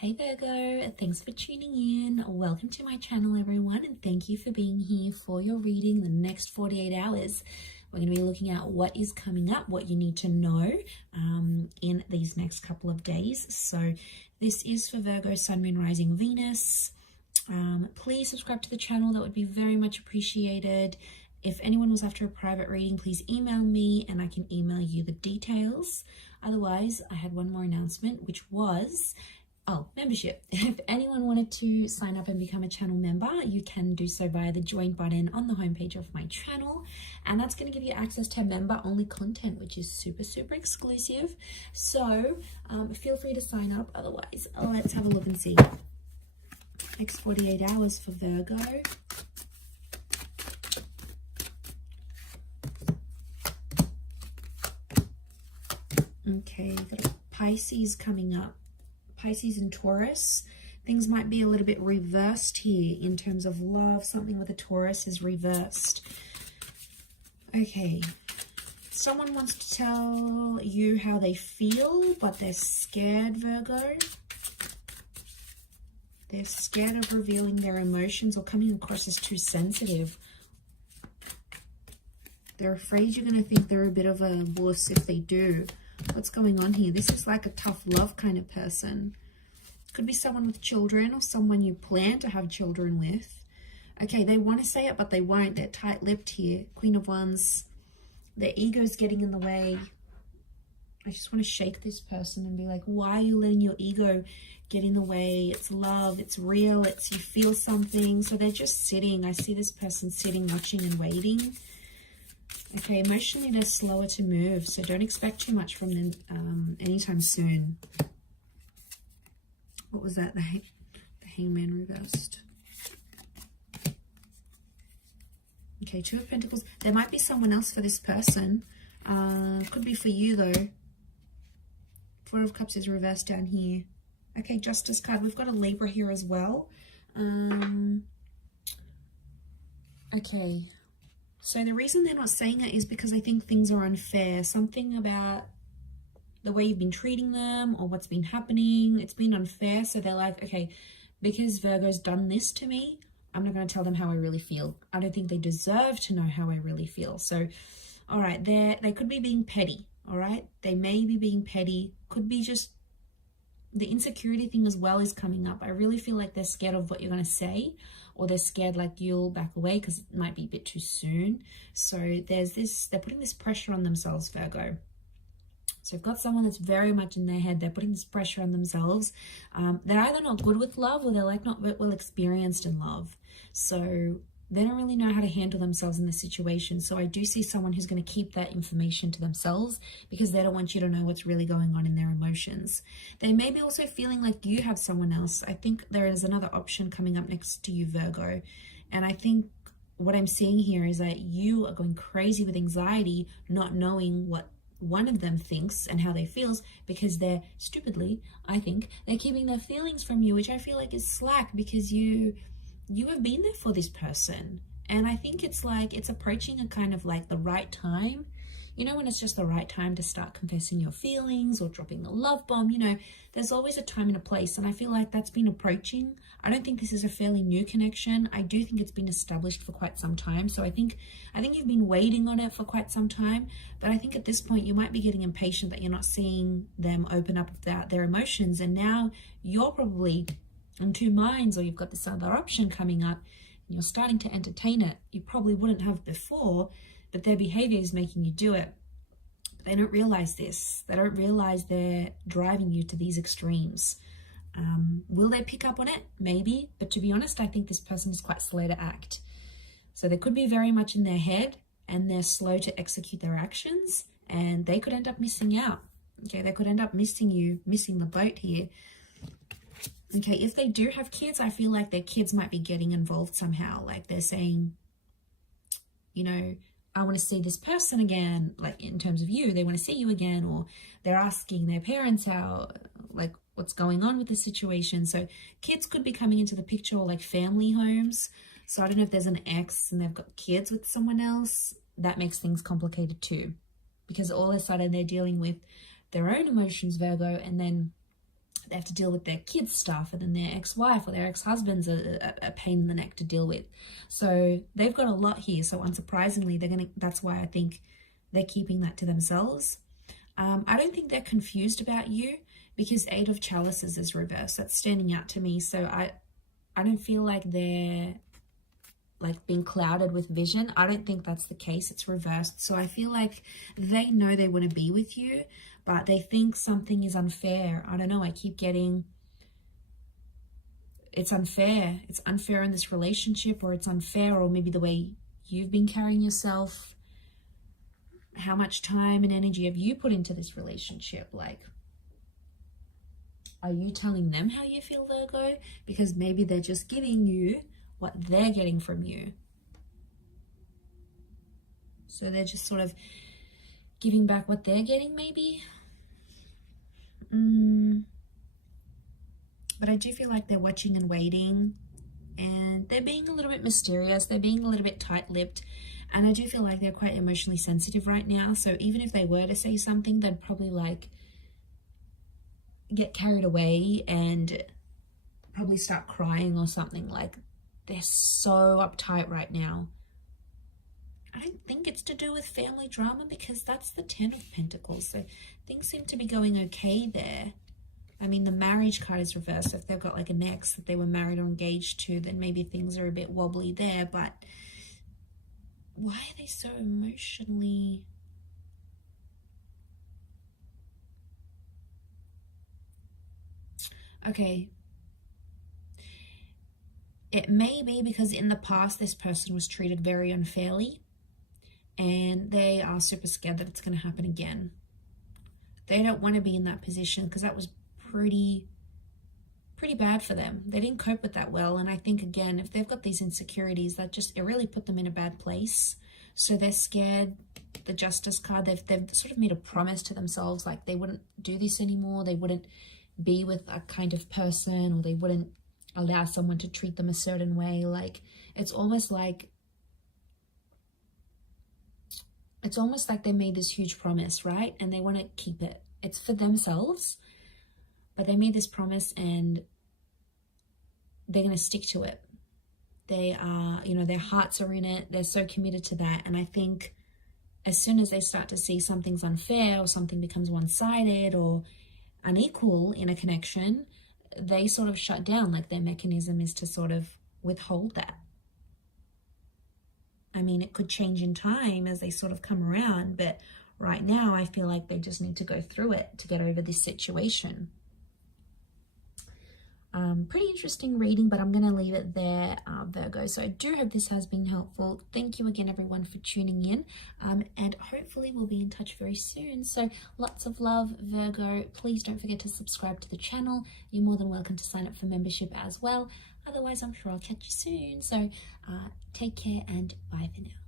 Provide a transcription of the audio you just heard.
Hey Virgo, thanks for tuning in. Welcome to my channel, everyone, and thank you for being here for your reading the next 48 hours. We're going to be looking at what is coming up, what you need to know in these next couple of days. So this is for Virgo, Sun, Moon, Rising, Venus. Please subscribe to the channel. That would be very much appreciated. If anyone was after a private reading, please email me and I can email you the details. Otherwise, I had one more announcement, which was membership. If anyone wanted to sign up and become a channel member, you can do so via the join button on the homepage of my channel, and that's going to give you access to member only content, which is super exclusive. So feel free to sign up. Otherwise, let's have a look and see. Next 48 hours for Virgo. Okay, got a Pisces coming up. Pisces and Taurus. Things might be a little bit reversed here in terms of love. Something with a Taurus is reversed. Okay. Someone wants to tell you how they feel, but they're scared, Virgo. They're scared of revealing their emotions or coming across as too sensitive. They're afraid you're going to think they're a bit of a wuss if they do. What's going on here? This is like a tough love kind of person. Could be someone with children or someone you plan to have children with. Okay, they want to say it, but they won't. They're tight-lipped here. Queen of Wands. Their ego's getting in the way. I just want to shake this person and be like, why are you letting your ego get in the way? It's love. It's real. It's you feel something. So they're just sitting. I see this person sitting, watching and waiting. Okay, emotionally they're slower to move, so don't expect too much from them anytime soon. What was that? The Hangman reversed. Okay, Two of Pentacles. There might be someone else for this person. Could be for you though. Four of Cups is reversed down here. Okay, Justice card. We've got a Libra here as well. Okay. So the reason they're not saying it is because I think things are unfair. Something about the way you've been treating them or what's been happening, it's been unfair. So they're like, okay, because Virgo's done this to me, I'm not going to tell them how I really feel. I don't think they deserve to know how I really feel. So, all right, they could be being petty, all right? They may be being petty. Could be just the insecurity thing as well is coming up. I really feel like they're scared of what you're going to say, or they're scared like you'll back away because it might be a bit too soon. So there's this, they're putting this pressure on themselves, Virgo. So you've got someone that's very much in their head. They're putting this pressure on themselves. They're either not good with love or they're like not well experienced in love. So they don't really know how to handle themselves in the situation. So I do see someone who's going to keep that information to themselves because they don't want you to know what's really going on in their emotions. They may be also feeling like you have someone else. I think there is another option coming up next to you, Virgo. And I think what I'm seeing here is that you are going crazy with anxiety, not knowing what one of them thinks and how they feels because they're stupidly, I think, they're keeping their feelings from you, which I feel like is slack because you have been there for this person. And I think it's like, it's approaching a kind of like the right time. You know, when it's just the right time to start confessing your feelings or dropping the love bomb, you know, there's always a time and a place. And I feel like that's been approaching. I don't think this is a fairly new connection. I do think it's been established for quite some time. So I think you've been waiting on it for quite some time. But I think at this point you might be getting impatient that you're not seeing them open up about their emotions. And now you're probably in two minds, or you've got this other option coming up and you're starting to entertain it. You probably wouldn't have before, but their behavior is making you do it. But they don't realize this. They don't realize they're driving you to these extremes. Will they pick up on it? Maybe. But to be honest, I think this person is quite slow to act. So they could be very much in their head and they're slow to execute their actions, and they could end up missing out. Okay, they could end up missing you, missing the boat here. Okay, if they do have kids, I feel like their kids might be getting involved somehow. Like they're saying, you know, I want to see this person again, like in terms of you, they want to see you again, or they're asking their parents how, like what's going on with the situation. So kids could be coming into the picture, or like family homes. So I don't know if there's an ex and they've got kids with someone else. That makes things complicated too, because all of a sudden they're dealing with their own emotions, Virgo, and then they have to deal with their kids' stuff, and then their ex-wife or their ex-husband's a pain in the neck to deal with. So they've got a lot here. So unsurprisingly, that's why I think they're keeping that to themselves. I don't think they're confused about you, because 8 of Chalices is reversed. That's standing out to me. So I don't feel like they're like being clouded with vision. I don't think that's the case. It's reversed. So I feel like they know they want to be with you, but they think something is unfair. I don't know. I keep getting, it's unfair. It's unfair in this relationship, or it's unfair, or maybe the way you've been carrying yourself. How much time and energy have you put into this relationship? Like, are you telling them how you feel, Virgo? Because maybe they're just giving you what they're getting from you. So they're just sort of giving back what they're getting, maybe. But I do feel like they're watching and waiting, and they're being a little bit mysterious. They're being a little bit tight-lipped, and I do feel like they're quite emotionally sensitive right now. So even if they were to say something, they'd probably like get carried away and probably start crying or something. Like, they're so uptight right now. I don't think it's to do with family drama, because that's the 10 of Pentacles. So things seem to be going okay there. I mean, the marriage card is reversed. So if they've got like an ex that they were married or engaged to, then maybe things are a bit wobbly there. But why are they so emotionally... Okay. It may be because in the past this person was treated very unfairly, and they are super scared that it's going to happen again. They don't want to be in that position, because that was pretty bad for them. They didn't cope with that well. And I think, again, if they've got these insecurities, it really put them in a bad place. So they're scared. The Justice card, they've sort of made a promise to themselves, like they wouldn't do this anymore. They wouldn't be with a kind of person, or they wouldn't allow someone to treat them a certain way. Like, it's almost like they made this huge promise, right? And they want to keep it. It's for themselves, but they made this promise and they're going to stick to it. They are, their hearts are in it. They're so committed to that. And I think as soon as they start to see something's unfair, or something becomes one-sided or unequal in a connection, they sort of shut down. Like, their mechanism is to sort of withhold that. I mean, it could change in time as they sort of come around, but right now I feel like they just need to go through it to get over this situation. Pretty interesting reading, but I'm going to leave it there, Virgo. So I do hope this has been helpful. Thank you again, everyone, for tuning in, and hopefully we'll be in touch very soon. So lots of love, Virgo. Please don't forget to subscribe to the channel. You're more than welcome to sign up for membership as well. Otherwise, I'm sure I'll catch you soon. So take care, and bye for now.